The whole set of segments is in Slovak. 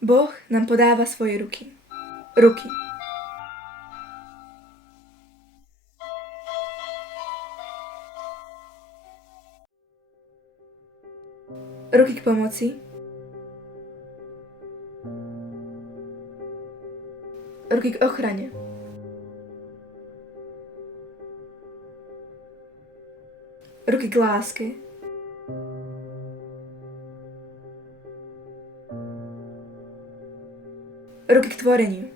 Boh nám podáva svoje ruky. Ruky. Ruky k pomoci. Ruky k ochrane. Ruky k láske. Ruky k tvoreniu.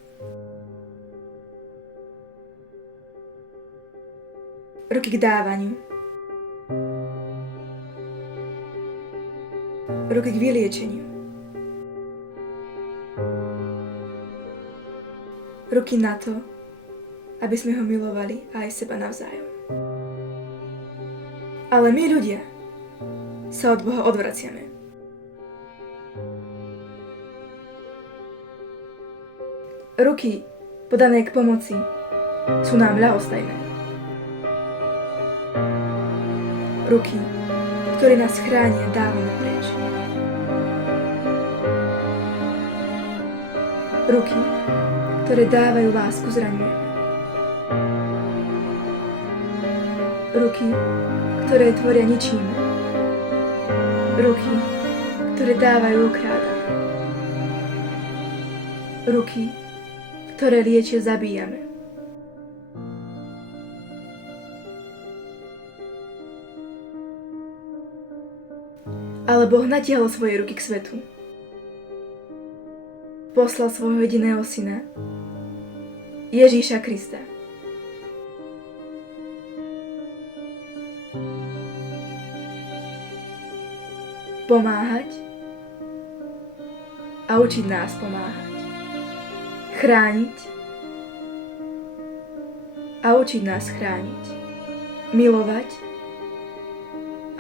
Ruky k dávaniu. Ruky k vyliečeniu. Ruky na to, aby sme ho milovali aj seba navzájom. Ale my ľudia sa od Boha odvraciame. Ruky podané k pomoci sú nám ľahostajné. Ruky, ktoré nás chránia, dávame preč. Ruky, ktoré dávajú lásku, zraňujeme. Ruky, ktoré tvoria, ničíme. Ruky, ktoré dávajú, okrádame. Ruky, ktoré liečia, zabíjame. Ale Boh natiahol svoje ruky k svetu. Poslal svojho jediného syna, Ježíša Krista. Pomáhať a učiť nás pomáhať. Chrániť a učiť nás chrániť. Milovať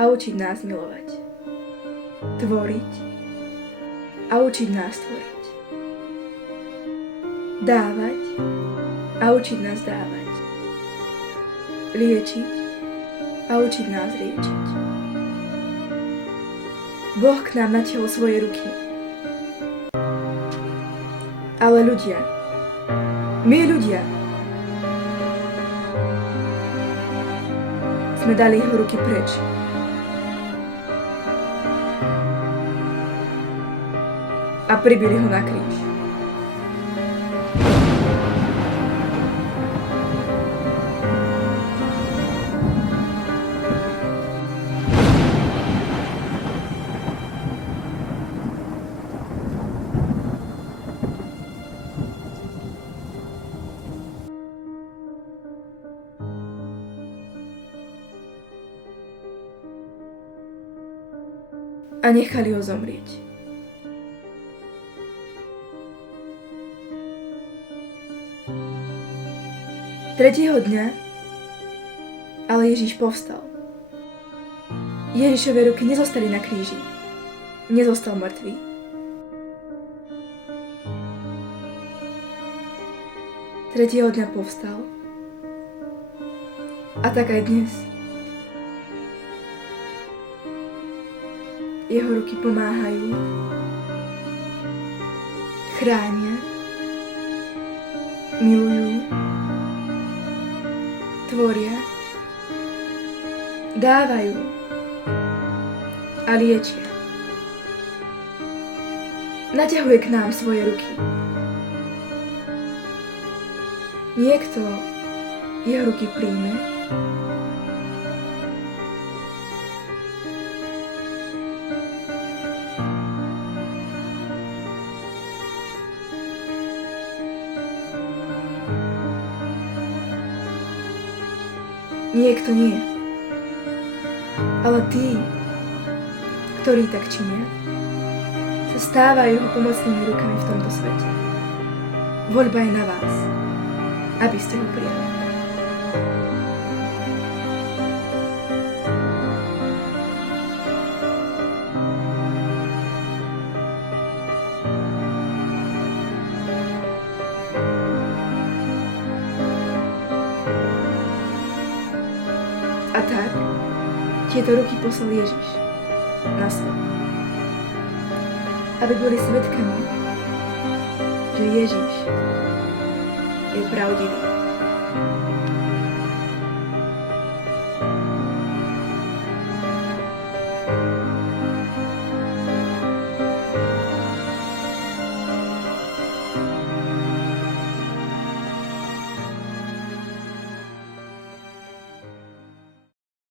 a učiť nás milovať. Tvoriť a učiť nás tvoriť. Dávať a učiť nás dávať. Liečiť a učiť nás liečiť. Boh k nám natiahol svoje ruky. Ale ľudia, my ľudia, sme dali jeho ruky preč. A pribili ho na kríž. A nechali ho zomrieť. Tretieho dňa ale Ježiš povstal. Ježišove ruky nezostali na kríži. Nezostal mŕtvý. Tretieho dňa povstal. A tak aj dnes. Jeho ruky pomáhajú, chránia, milujú, tvoria, dávajú a liečia. Naťahuje k nám svoje ruky. Niekto jeho ruky príjme, niekto nie. Ale tí, ktorí tak činia, sa stávajú jeho pomocnými rukami v tomto svete. Voľba je na vás, aby ste ho prijali. A tak tieto ruky poslal Ježiš na svet, aby boli svedkami že Ježiš je pravdivý.